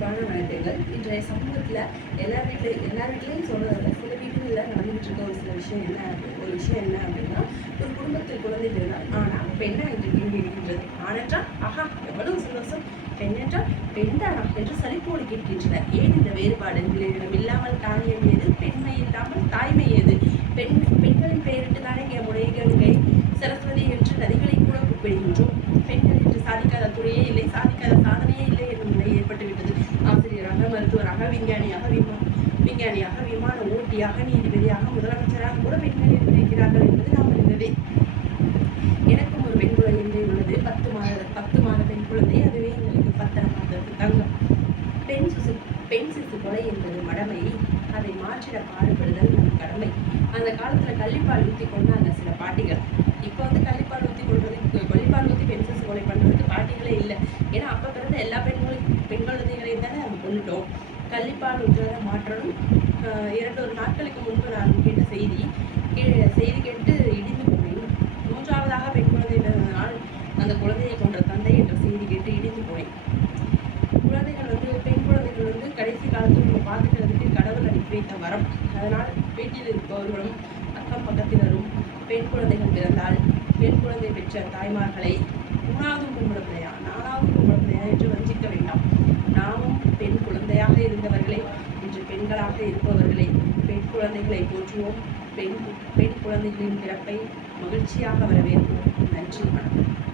அன்பான வணக்கங்கள் இன்றைய சமூகத்தில் எல்லா வீட்டில் எல்லா வீட்லேயும் சொல்கிறதில்ல சில வீட்டில் நடந்துகிட்டு இருக்க ஒரு சில விஷயம் என்ன அப்படி- ஒரு விஷயம் என்ன அப்படின்னா ஒரு குடும்பத்தில் குழந்தை பிறந்தால் ஆனால் பெண்ணா என்று கேள்வி இருக்கின்றது? ஆனென்றால் ஆஹா எவ்வளவு சந்தோஷம். பெண்ணென்றால் பெண்தானா என்று சலிப்போடு கேட்கின்றனர். ஏன் இந்த வேறுபாடு? பிள்ளைகளிடம் இல்லாமல் தானியம் ஏது பெண்மை இல்லாமல் தாய்மை ஏது பெண் பெண்களின் பெயரிட்டு தானே இங்கே முனைய கங்கை சரஸ்வதி என்று நதிகளை கூட கூப்பிடுகின்றோம். பெண்கள் என்று சாதிக்காத துறையே இல்லை சாதிக்காத சாதனையே இல்லை மருத்துவராக விஞ்ஞானியாக விமா விஞ்ஞானியாக விமான ஓட்டியாக நீதிபதியாக முதலமைச்சராக கூட பெண்கள் இருக்கிறார்கள் என்பது நாம் அறிந்ததே. எனக்கும் ஒரு பெண் குழந்தை உள்ளது. பத்து மாத பத்து மாத பெண் குழந்தை. அதுவே எங்களுக்கு பத்தரை மாதத்துக்கு தங்கம். பெண் சிசு பெண் சிசு கொலை என்பது மடமை. அதை மாற்றிட பாடுபடுதல் நம் கடமை. அந்த காலத்துல கள்ளிப்பால் ஊற்றி கொண்டாங்க சில பாட்டிகள். இப்போ வந்து கள்ளிப்பால் ஊற்றி கொள்வது கள்ளிப்பால் ஊற்றி பெண் சிசு கொலை பண்ணுறதுக்கு பாட்டிகளே இல்லை. ஏன்னா அப்போ பிறந்த எல்லா பெண்களும் பெண்களும் உண்டும் கள்ளிப்பால் ஊற்றுறத மாற்றணும் இரண்டு ஒரு நாட்களுக்கு முன்பு நான் கேட்ட செய்தி கே- செய்தி கேட்டு இடிந்து போனேன். மூன்றாவதாக பெண் குழந்தை இல்லாததனால் அந்த குழந்தையை கொன்ற தந்தை என்ற செய்தி கேட்டு இடிந்து போனேன். குழந்தைகள் வந்து பெண் குழந்தைகள் வந்து கடைசி காலத்தில் நம்ம பார்த்துக்கிறதுக்கு கடவுள் அனுப்பி வைத்த வரம். அதனால் வீட்டில் இருப்பவர்களும் அக்கம் பக்கத்தினரும் பெண் குழந்தைகள் பிறந்தால் பெண் குழந்தை பெற்ற தாய்மார்களை மூணாவது பொம்பளை நாலாவது கும்பிட பிள்ளையா என்று வஞ்சிக்க வேண்டாம் நாமும் பெண் குழந்தையாக இருந்தவர்களே இன்று பெண்களாக இருப்பவர்களே பெண் குழந்தைகளை போற்றுவோம். பெண் பெண் குழந்தைகளின் பிறப்பை மகிழ்ச்சியாக வரவேற்போம். நன்றி வணக்கம்.